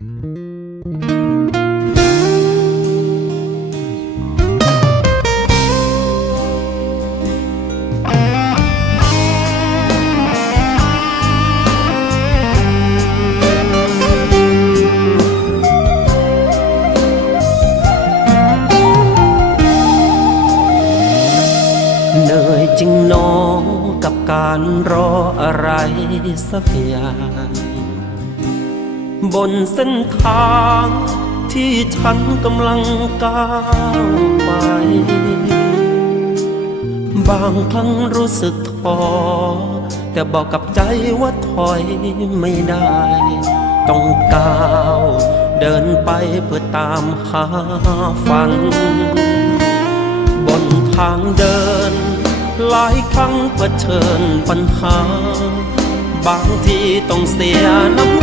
เหนื่อยจริงน้องกับการรออะไรสักอย่าง บนเส้นทางที่ฉันกำลังก้าวไป บางครั้งรู้สึกท้อแต่บอกกับใจว่าถอยไม่ได้ ต้องก้าวเดินไปเพื่อตามหาฝัน บนทางเดิน หลายครั้งเผชิญปัญหา บางทีต้องเสียน้ำ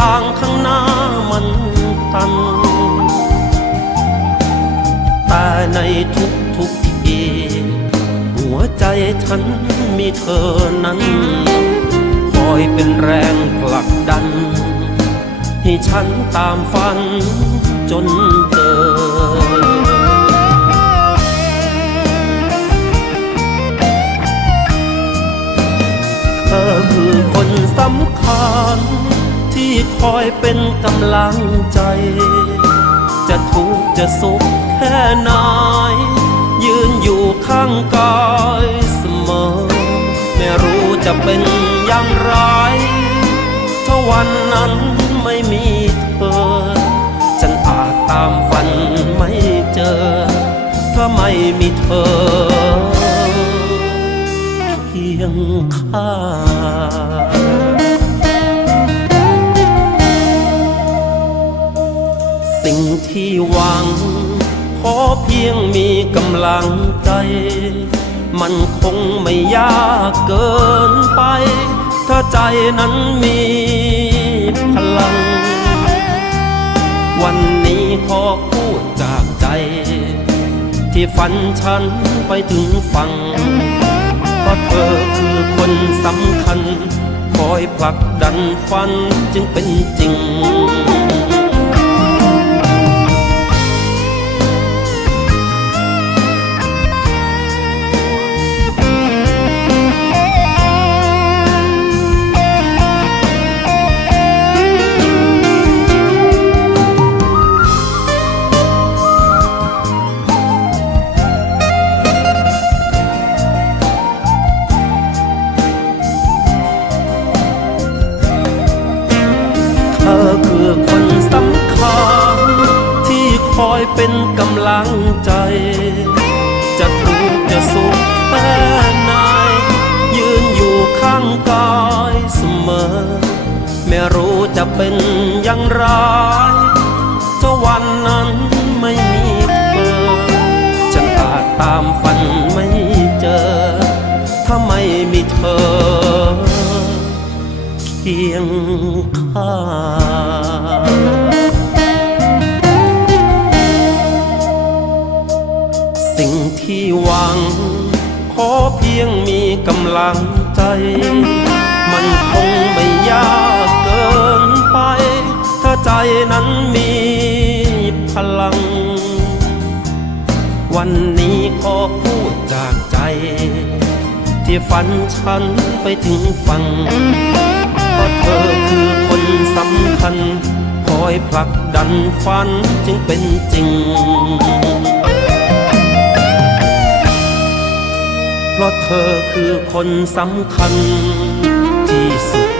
าเมื่อทางข้างหน้ามันตัน แต่ในทุกทุกที หัวใจฉันมีเธอนั้น คอยเป็นแรงผลักดัน ให้ฉันตามฝันจนเจอเธอคือคนสำคัญ คอยเป็นกำลังใจ จะทุกข์จะสุขแค่ไหนยืนอยู่ข้างกายเสมอ ไม่รู้จะเป็นอย่างไรถ้าวันนั้นไม่มีเธอ ฉันอาจตามฝันไม่เจอ ถ้าไม่มีเธอ เพียงข้าง ที่หวัง ขอเพียงมีกำลังใจ มันคงไม่ยากเกินไป ถ้าใจนั้นมีพลัง วันนี้ขอพูดจากใจ ที่ฝันฉันไปถึงฝั่งเพราะเธอคือคนสำคัญ คอยผลักดันฝันจึงเป็นจริง กำลังใจ จะทุกข์จะสุขแค่ไหนยืนอยู่ข้างกายเสมอ ไม่รู้จะเป็นอย่างไรถ้าวันนั้นไม่มีเธอฉันอาจตามฝันไม่เจอ ถ้าไม่มีเธอ เคียงข้าง อเพียงมีกำลังใจ มันคงไม่ยากเกินไป ถ้าใจนั้นมีพลัง วันนี้ขอพูดจากใจ ที่ฝันฉันไปถึงฝังเพราะเธอคือคนสำคัญ คอยผลักดันฝันจึงเป็นจริง ราะเธอคือคนสำคัญ ที่สุด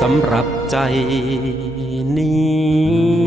สำหรับใจนี้